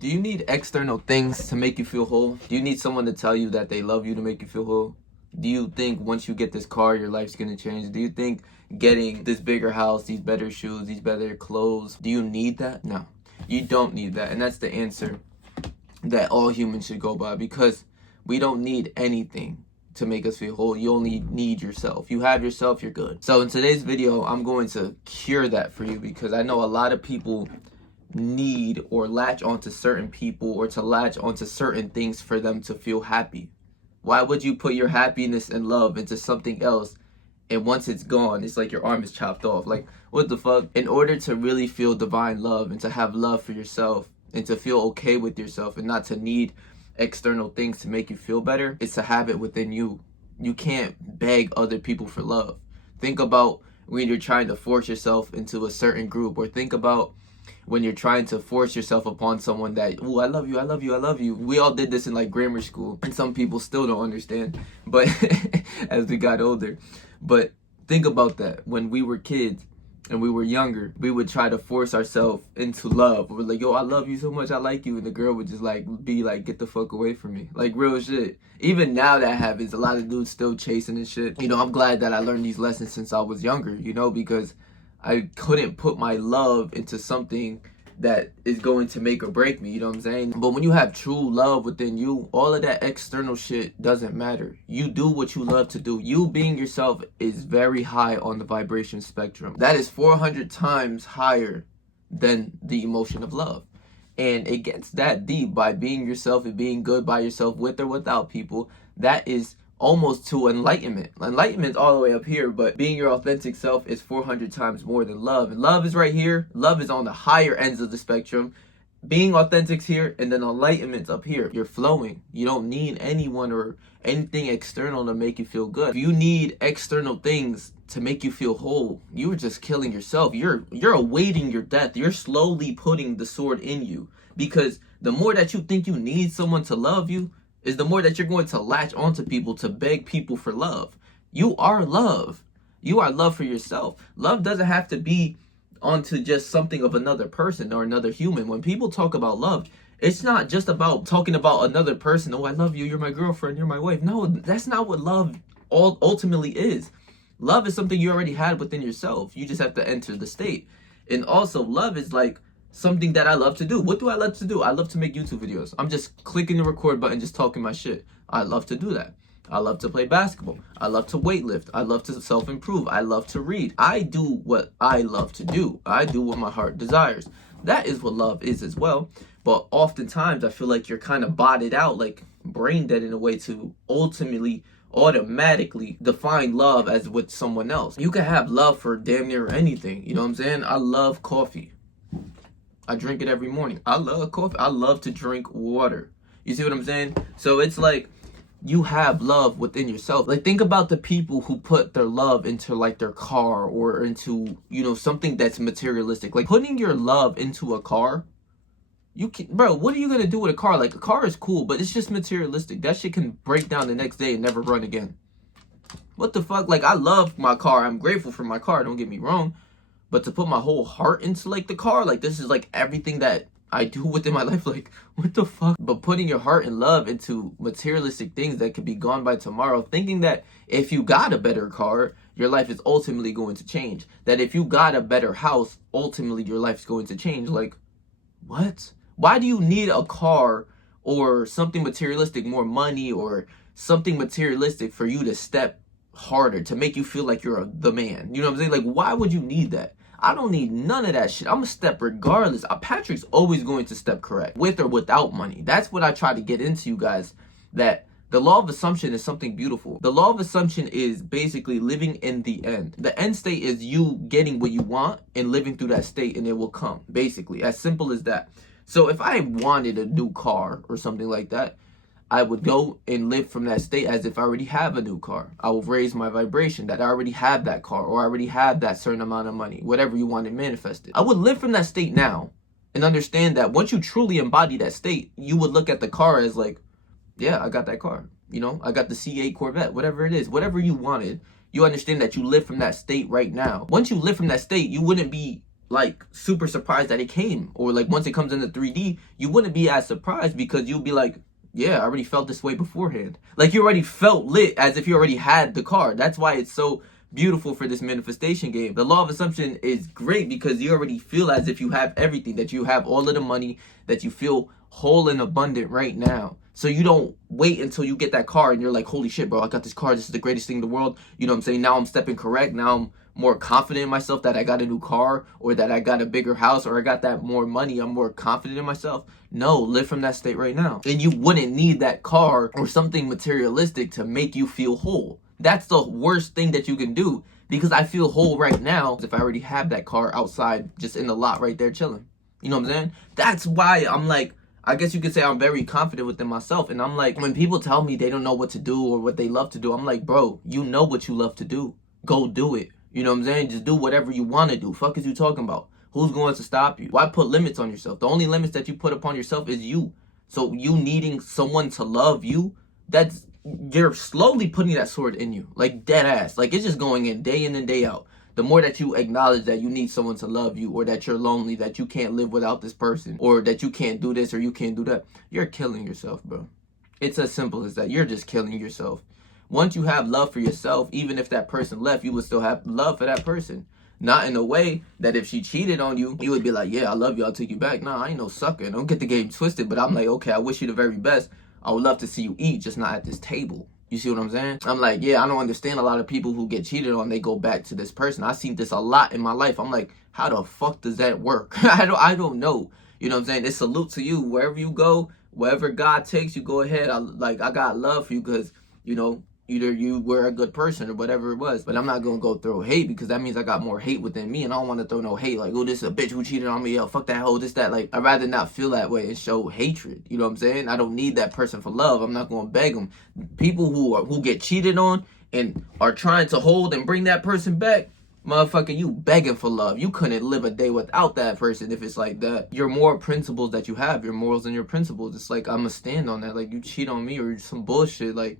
Do you need external things to make you feel whole? Do you need someone to tell you that they love you to make you feel whole? Do you think once you get this car, your life's gonna change? Do you think getting this bigger house, these better shoes, these better clothes, do you need that? No, you don't need that. And that's the answer that all humans should go by, because we don't need anything to make us feel whole. You only need yourself. You have yourself, you're good. So in today's video, I'm going to cure that for you, because I know a lot of people need or latch onto certain people or to latch onto certain things for them to feel happy. Why would you put your happiness and love into something else, and once it's gone, it's like your arm is chopped off? Like, what the fuck? In order to really feel divine love and to have love for yourself and to feel okay with yourself and not to need external things to make you feel better, it's to have it within you. You can't beg other people for love. Think about when you're trying to force yourself into a certain group, or think about when you're trying to force yourself upon someone that, oh, I love you, I love you, I love you. We all did this in like grammar school, and some people still don't understand, but as we got older. But think about that. When we were kids and we were younger, we would try to force ourselves into love. We're like, yo, I love you so much, I like you. And the girl would just like be like, get the fuck away from me. Like, real shit. Even now that happens. A lot of dudes still chasing and shit. You know, I'm glad that I learned these lessons since I was younger, you know, because I couldn't put my love into something that is going to make or break me, you know what I'm saying? But when you have true love within you, all of that external shit doesn't matter. You do what you love to do. You being yourself is very high on the vibration spectrum. That is 400 times higher than the emotion of love. And it gets that deep by being yourself and being good by yourself, with or without people. That is almost to enlightenment. Enlightenment's all the way up here, but being your authentic self is 400 times more than love. And love is right here. Love is on the higher ends of the spectrum. Being authentic's here, and then enlightenment's up here. You're flowing. You don't need anyone or anything external to make you feel good. If you need external things to make you feel whole, you're just killing yourself. You're awaiting your death. You're slowly putting the sword in you, because the more that you think you need someone to love you, is the more that you're going to latch onto people to beg people for love. You are love. You are love for yourself. Love doesn't have to be onto just something of another person or another human. When people talk about love, it's not just about talking about another person. Oh, I love you, you're my girlfriend, you're my wife. No, that's not what love ultimately is. Love is something you already had within yourself. You just have to enter the state. And also, love is like something that I love to do. What do I love to do? I love to make YouTube videos. I'm just clicking the record button, just talking my shit. I love to do that. I love to play basketball. I love to weightlift. I love to self-improve. I love to read. I do what I love to do. I do what my heart desires. That is what love is as well. But oftentimes I feel like you're kind of botted out, like brain dead in a way, to ultimately automatically define love as with someone else. You can have love for damn near anything. You know what I'm saying? I love coffee. I drink it every morning. I love coffee. I love to drink water. You see what I'm saying? So it's like you have love within yourself. Like, think about the people who put their love into like their car or into, you know, something that's materialistic. Like putting your love into a car. You can, bro, what are you going to do with a car? Like, a car is cool, but it's just materialistic. That shit can break down the next day and never run again. What the fuck? Like, I love my car. I'm grateful for my car. Don't get me wrong. But to put my whole heart into like the car, like this is like everything that I do within my life, like what the fuck? But putting your heart and love into materialistic things that could be gone by tomorrow, thinking that if you got a better car, your life is ultimately going to change. That if you got a better house, ultimately your life's going to change. Like, what? Why do you need a car or something materialistic, more money or something materialistic for you to step harder, to make you feel like you're the man? You know what I'm saying? Like, why would you need that? I don't need none of that shit. I'm a step regardless. Patrick's always going to step correct, with or without money. That's what I try to get into, you guys, that the law of assumption is something beautiful. The law of assumption is basically living in the end. The end state is you getting what you want and living through that state, and it will come. Basically, as simple as that. So if I wanted a new car or something like that, I would go and live from that state as if I already have a new car. I will raise my vibration that I already have that car, or I already have that certain amount of money, whatever you want to manifest it. I would live from that state now and understand that once you truly embody that state, you would look at the car as like, yeah, I got that car. You know, I got the C8 Corvette, whatever it is, whatever you wanted. You understand that you live from that state right now. Once you live from that state, you wouldn't be like super surprised that it came. Or like once it comes into 3D, you wouldn't be as surprised because you'll be like, yeah, I already felt this way beforehand. Like you already felt lit as if you already had the car. That's why it's so beautiful for this manifestation game. The law of assumption is great because you already feel as if you have everything, that you have all of the money, that you feel whole and abundant right now. So you don't wait until you get that car and you're like, holy shit, bro, I got this car. This is the greatest thing in the world. You know what I'm saying? Now I'm stepping correct. Now I'm more confident in myself that I got a new car or that I got a bigger house or I got that more money. I'm more confident in myself. No, live from that state right now. And you wouldn't need that car or something materialistic to make you feel whole. That's the worst thing that you can do, because I feel whole right now if I already have that car outside just in the lot right there chilling. You know what I'm saying? That's why I'm like, I guess you could say I'm very confident within myself. And I'm like, when people tell me they don't know what to do or what they love to do, I'm like, bro, you know what you love to do. Go do it. You know what I'm saying? Just do whatever you want to do. Fuck is you talking about? Who's going to stop you? Why put limits on yourself? The only limits that you put upon yourself is you. So you needing someone to love you, that's, you're slowly putting that sword in you. Like dead ass. Like it's just going in and day out. The more that you acknowledge that you need someone to love you, or that you're lonely, that you can't live without this person, or that you can't do this or you can't do that, you're killing yourself, bro. It's as simple as that. You're just killing yourself. Once you have love for yourself, even if that person left, you would still have love for that person. Not in a way that if she cheated on you, you would be like, yeah, I love you, I'll take you back. Nah, I ain't no sucker. Don't get the game twisted. But I'm like, okay, I wish you the very best. I would love to see you eat, just not at this table. You see what I'm saying? I'm like, yeah, I don't understand a lot of people who get cheated on, they go back to this person. I've seen this a lot in my life. I'm like, how the fuck does that work? I don't know. You know what I'm saying? It's salute to you. Wherever you go, wherever God takes you, go ahead. I got love for you because, you know, either you were a good person or whatever it was. But I'm not going to go throw hate, because that means I got more hate within me. And I don't want to throw no hate like, oh, this is a bitch who cheated on me. Yo, fuck that hoe, this, that. Like, I'd rather not feel that way and show hatred. You know what I'm saying? I don't need that person for love. I'm not going to beg them. People who get cheated on and are trying to hold and bring that person back, motherfucker, you begging for love. You couldn't live a day without that person if it's like that. Your moral principles that you have, your morals and your principles, it's like, I'm going to stand on that. Like, you cheat on me or some bullshit, like,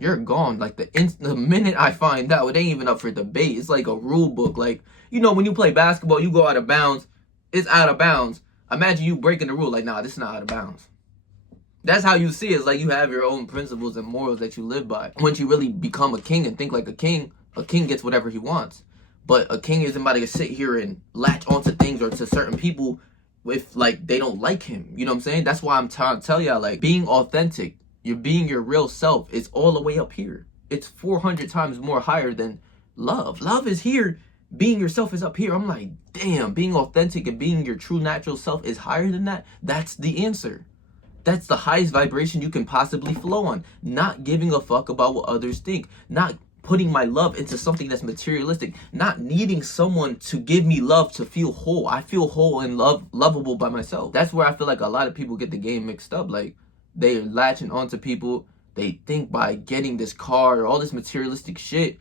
you're gone. Like the minute I find out, it ain't even up for debate. It's like a rule book. Like, you know, when you play basketball, you go out of bounds, it's out of bounds. Imagine you breaking the rule. Like, nah, this is not out of bounds. That's how you see it. It's like you have your own principles and morals that you live by. Once you really become a king and think like a king gets whatever he wants. But a king isn't about to sit here and latch onto things or to certain people if like they don't like him. You know what I'm saying? That's why I'm trying to tell y'all, like, being authentic, you're being your real self, is all the way up here. It's 400 times more higher than love. Love is here. Being yourself is up here. I'm like, damn, being authentic and being your true natural self is higher than that. That's the answer. That's the highest vibration you can possibly flow on. Not giving a fuck about what others think. Not putting my love into something that's materialistic. Not needing someone to give me love to feel whole. I feel whole and lovable by myself. That's where I feel like a lot of people get the game mixed up. Like, they're latching onto people. They think by getting this car or all this materialistic shit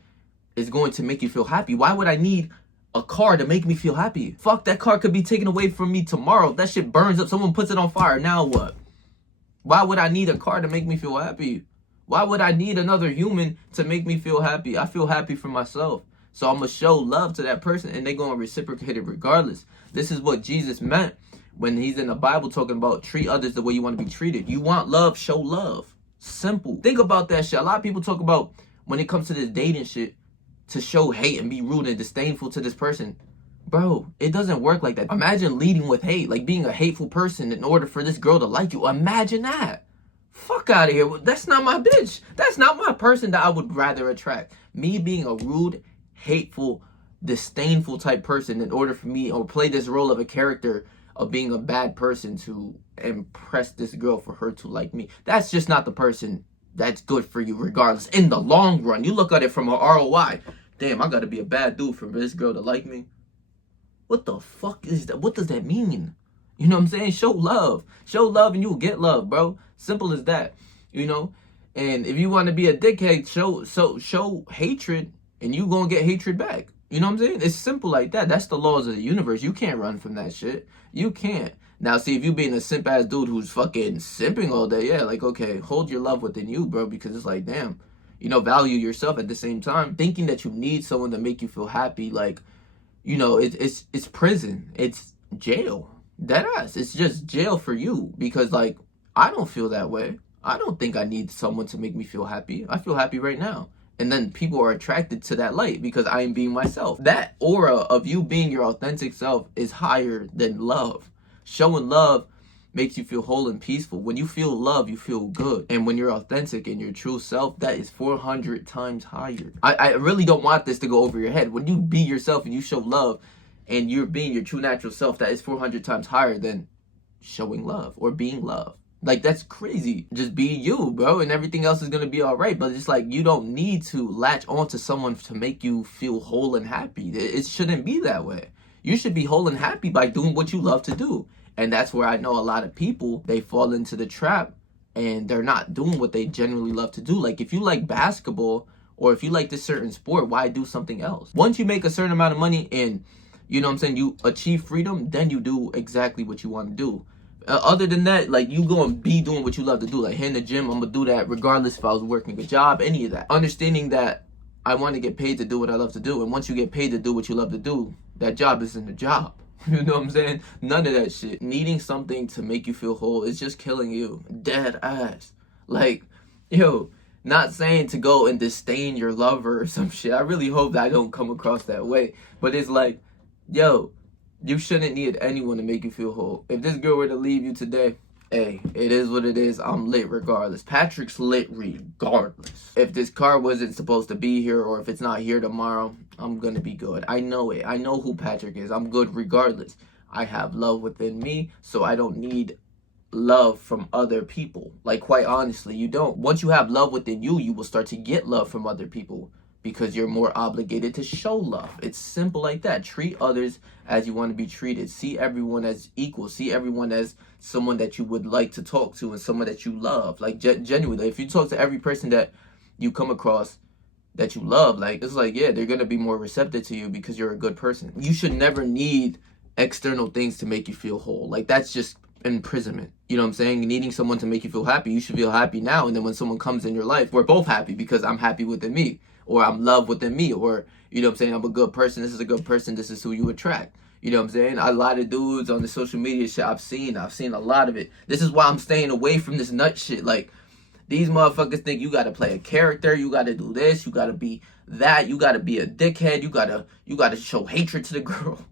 is going to make you feel happy. Why would I need a car to make me feel happy? Fuck, that car could be taken away from me tomorrow. That shit burns up. Someone puts it on fire. Now what? Why would I need a car to make me feel happy? Why would I need another human to make me feel happy? I feel happy for myself. So I'm going to show love to that person, and they're going to reciprocate it regardless. This is what Jesus meant when he's in the Bible talking about treat others the way you want to be treated. You want love, show love. Simple. Think about that shit. A lot of people talk about, when it comes to this dating shit, to show hate and be rude and disdainful to this person. Bro, it doesn't work like that. Imagine leading with hate, like being a hateful person in order for this girl to like you. Imagine that. Fuck out of here. That's not my bitch. That's not my person that I would rather attract. Me being a rude, hateful, disdainful type person in order for me, or play this role of a character of being a bad person to impress this girl for her to like me. That's just not the person that's good for you regardless. In the long run, you look at it from a ROI. Damn, I gotta be a bad dude for this girl to like me. What the fuck is that? What does that mean? You know what I'm saying? Show love. Show love and you will get love, bro. Simple as that. You know? And if you want to be a dickhead, show hatred and you gonna get hatred back. You know what I'm saying? It's simple like that. That's the laws of the universe. You can't run from that shit. You can't. Now, see, if you being a simp-ass dude who's fucking simping all day, yeah, like, okay, hold your love within you, bro, because it's like, damn, you know, value yourself at the same time. Thinking that you need someone to make you feel happy, like, you know, it's prison. It's jail. Deadass. It's just jail for you because, like, I don't feel that way. I don't think I need someone to make me feel happy. I feel happy right now. And then people are attracted to that light because I am being myself. That aura of you being your authentic self is higher than love. Showing love makes you feel whole and peaceful. When you feel love, you feel good. And when you're authentic and your true self, that is 400 times higher. I really don't want this to go over your head. When you be yourself and you show love and you're being your true natural self, that is 400 times higher than showing love or being love. Like, that's crazy. Just be you, bro, and everything else is gonna be all right. But it's like, you don't need to latch onto someone to make you feel whole and happy. It shouldn't be that way. You should be whole and happy by doing what you love to do. And that's where I know a lot of people, they fall into the trap and they're not doing what they genuinely love to do. Like, if you like basketball or if you like this certain sport, why do something else? Once you make a certain amount of money and, you know what I'm saying, you achieve freedom, then you do exactly what you want to do. Other than that, like, you go and be doing what you love to do. Like, hitting the gym, I'm going to do that regardless if I was working a job, any of that. Understanding that I want to get paid to do what I love to do. And once you get paid to do what you love to do, that job isn't a job. You know what I'm saying? None of that shit. Needing something to make you feel whole is just killing you. Dead ass. Like, yo, not saying to go and disdain your lover or some shit. I really hope that I don't come across that way. But it's like, yo, you shouldn't need anyone to make you feel whole. If this girl were to leave you today, hey, it is what it is. I'm lit regardless. Patrick's lit regardless. If this car wasn't supposed to be here or if it's not here tomorrow, I'm gonna be good. I know it. I know who Patrick is. I'm good regardless. I have love within me, so I don't need love from other people. Like, quite honestly, you don't. Once you have love within you, you will start to get love from other people because you're more obligated to show love. It's simple like that. Treat others as you want to be treated. See everyone as equal. See everyone as someone that you would like to talk to and someone that you love. Like, genuinely, if you talk to every person that you come across that you love, like, it's like, yeah, they're gonna be more receptive to you because you're a good person. You should never need external things to make you feel whole. Like, that's just imprisonment. You know what I'm saying? Needing someone to make you feel happy. You should feel happy now, and then when someone comes in your life, we're both happy because I'm happy within me, or I'm loved within me, or, you know what I'm saying, I'm a good person, this is a good person, this is who you attract. You know what I'm saying? A lot of dudes on the social media shit I've seen a lot of it. This is why I'm staying away from this nut shit. Like, these motherfuckers think you gotta play a character, you gotta do this, you gotta be that, you gotta be a dickhead, you gotta show hatred to the girl.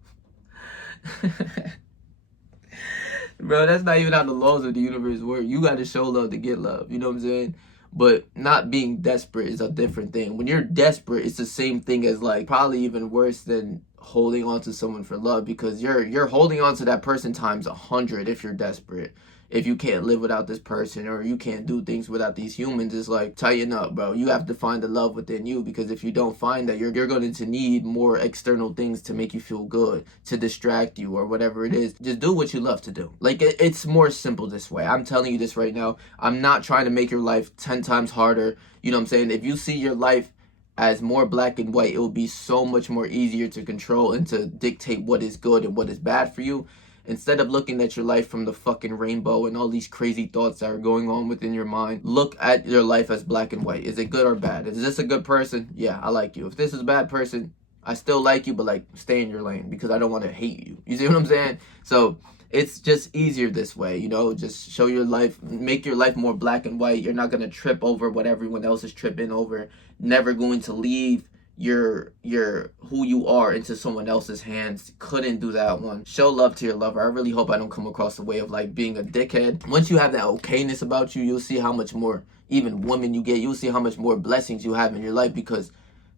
Bro, that's not even how the laws of the universe work. You gotta show love to get love. You know what I'm saying? But not being desperate is a different thing. When you're desperate, it's the same thing as, like, probably even worse than holding on to someone for love, because you're holding on to that person times 100 if you're desperate. If you can't live without this person or you can't do things without these humans, it's like, tighten up, bro. You have to find the love within you, because if you don't find that, you're going to need more external things to make you feel good, to distract you or whatever it is. Just do what you love to do. Like, it's more simple this way. I'm telling you this right now. I'm not trying to make your life 10 times harder. You know what I'm saying? If you see your life as more black and white, it will be so much more easier to control and to dictate what is good and what is bad for you. Instead of looking at your life from the fucking rainbow and all these crazy thoughts that are going on within your mind, look at your life as black and white. Is it good or bad? Is this a good person? Yeah, I like you. If this is a bad person, I still like you, but, like, stay in your lane because I don't want to hate you. You see what I'm saying? So it's just easier this way, you know? Just show your life, make your life more black and white. You're not going to trip over what everyone else is tripping over. Never going to leave your who you are into someone else's hands. Couldn't do that one. Show love to your lover. I really hope I don't come across the way of, like, being a dickhead. Once you have that okayness about you, you'll see how much more even women you get. You'll see how much more blessings you have in your life, because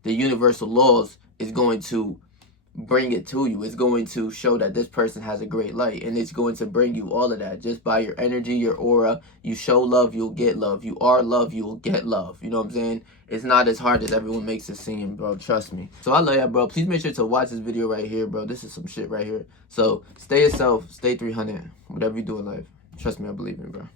the universal laws is going to bring it to you. It's going to show that this person has a great light, and it's going to bring you all of that just by your energy, your aura. You show love, you'll get love. You are love, you will get love. You know what I'm saying? It's not as hard as everyone makes it seem, bro. Trust me. So I love y'all, bro. Please make sure to watch this video right here, bro. This is some shit right here. So stay yourself, stay 300, whatever you do in life. Trust me, I believe in it, bro.